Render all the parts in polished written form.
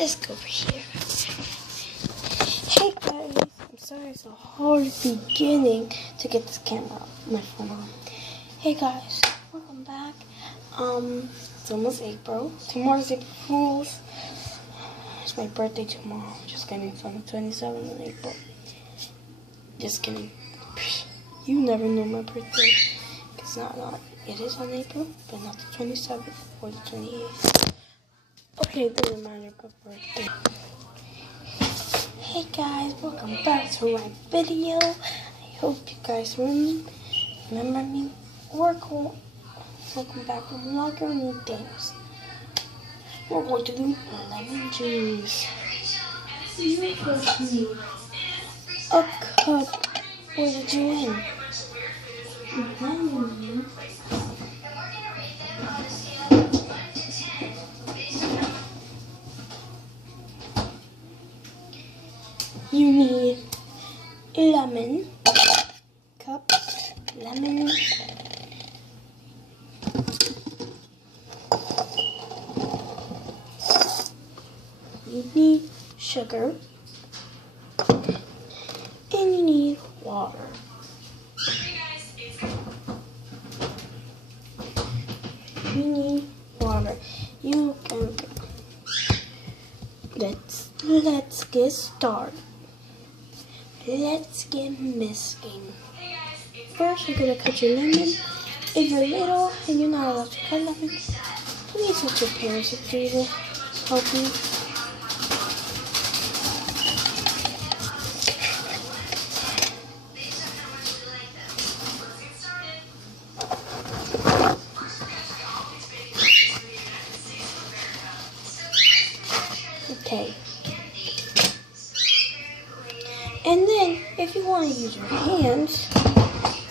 Let's go over here. Hey guys, I'm sorry it's a hard beginning to get this camera, my phone on. Hey guys, welcome back. It's almost April. Tomorrow's April Fools. It's my birthday tomorrow. Just kidding, it's on the 27th of April. Just kidding. You never know my birthday. It's not. It is on April, but not the 27th or the 28th. Okay, the reminder of birthday. Hey guys, welcome back to my video. I hope you guys remember me. Welcome back from Vlogger New Things. We're going to do lemon juice. You first need a cup with a gin. You need a lemon cup, lemon, you need sugar, and you need water. You need water. You can. Let's get started. Let's get misting. First, you're gonna cut your lemon. If you're little and you're not allowed to cut lemons, please let your parents do this. Help you. Okay. And then, if you want to use your hands,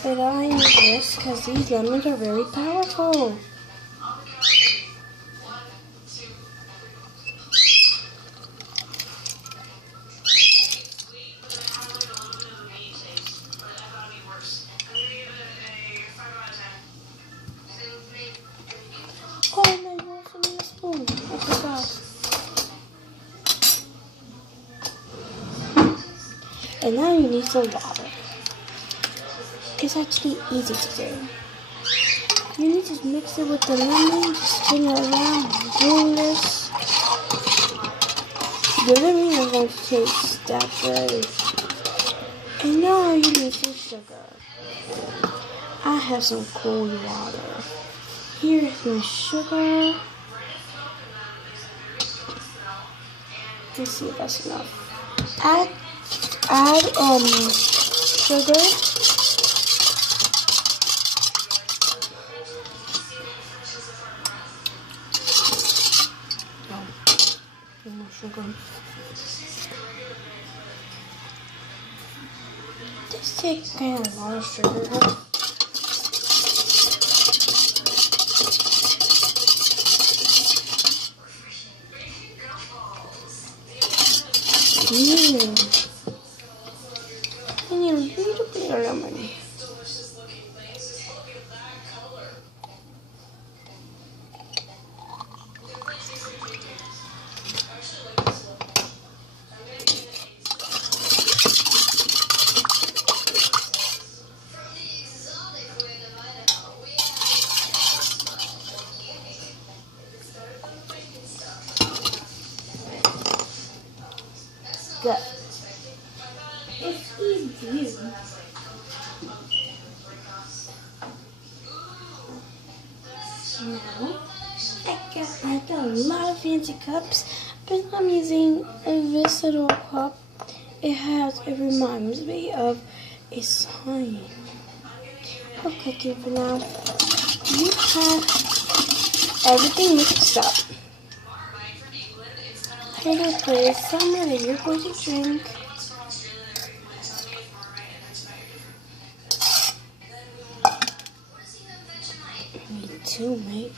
but I use this because these lemons are very powerful. Oh, and I also need a spoon. I forgot. And now you need some water. It's actually easy to do. You need to mix it with the lemon, just spin it around, doing this. The lemon is going to taste that good. And now you need some sugar. I have some cold water. Here's my sugar. Let's see if that's enough. Add sugar. No more sugar. This takes kind of a lot of sugar. I need a little bit of lemon. Good. It's easy to use. Now, I got a lot of fancy cups, but I'm using a versatile cup. It reminds me of a sign. Okay, for now, you have everything mixed up. You're going to put somewhere that you're going to drink. Me too, mate.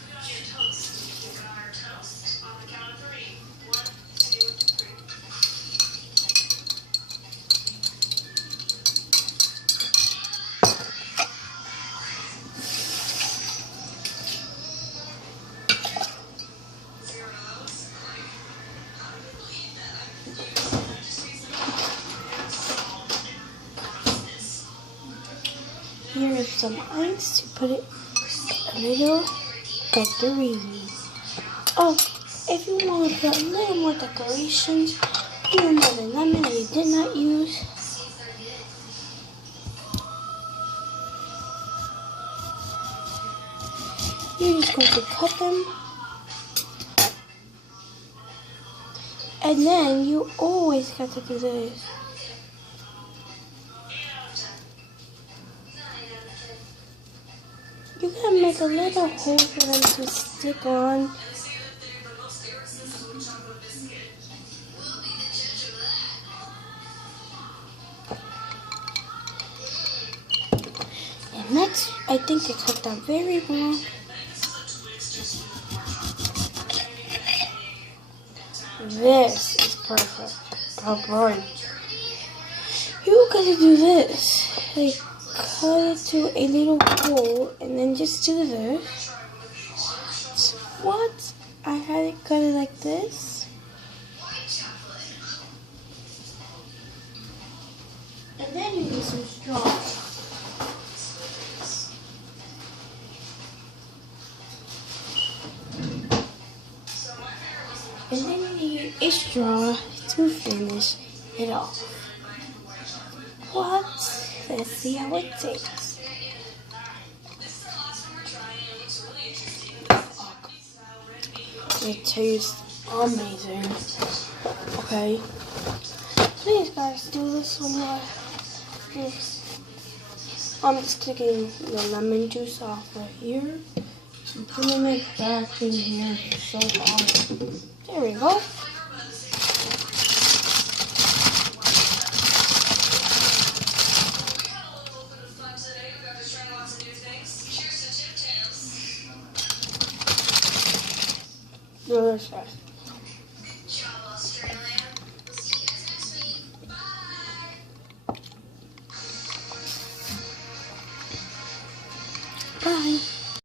some ice to put it a little decorating. Oh, if you want to put a little more decorations, do another lemon that you did not use. You're just going to cut them. And then you always got to do this. You gotta make a little hole for them to stick on. And next, I think it cut that very well. This is perfect. Alright. You gotta do this. Like, cut it to a little hole and then just do this. What? I had it cut it like this. And then you need some straw. And then you need a straw to finish it off. What? Let's see how it tastes. It tastes amazing. Okay. Please guys, do this when you're I'm just taking the lemon juice off right here. I'm putting it back in here. It's so hot. There we go. Delicious. Bye.